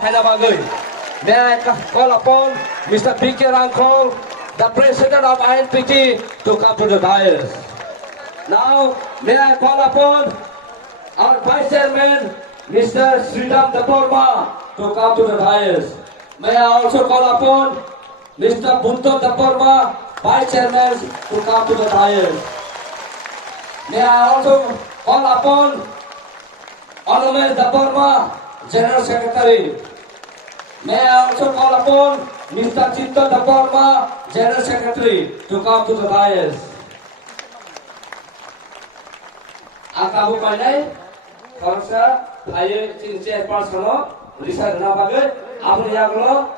Hainabagui. May I call upon Mr. B.K. Rangkol, the President of INPT, to come to the dais. Now, may I call upon our Vice Chairman, Mr. Sridham Daporma, to come to the dais. May I also call upon Mr. Bunto Daporma, Vice Chairman, to come to the dais. May I also call upon Honorable Daporma, General Secretary. May I also call upon Mr. Chitta Daporma, General Secretary, to come to the dais. Ang kamu painai, korsa, aye cincin personal, risai dana bagai, apun yang lo,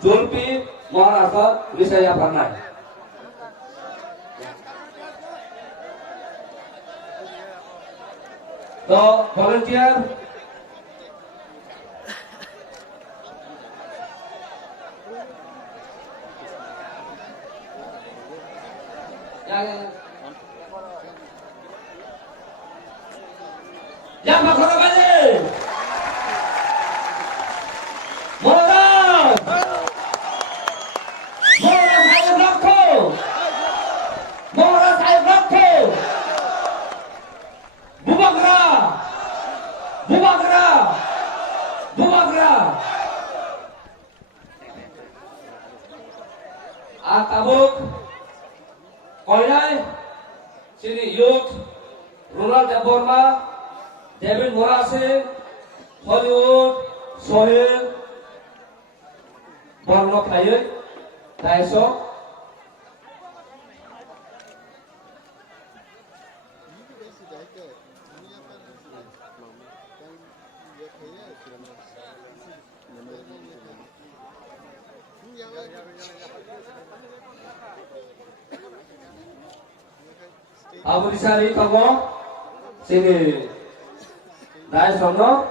Julpi, Maharashtra, risai apa nai. So, volunteer. Yang bakal kali. Moral. Moral saya blokko. Moral saya blokko. Bubagra. Bubagra. Bubagra. Atabuk. Koinai. Sini youth. Rural Daporma. David Morase, Hollywood, Sohail, Borno Payet, Daiso. Abu Disari Togo, sini. Dais Togo.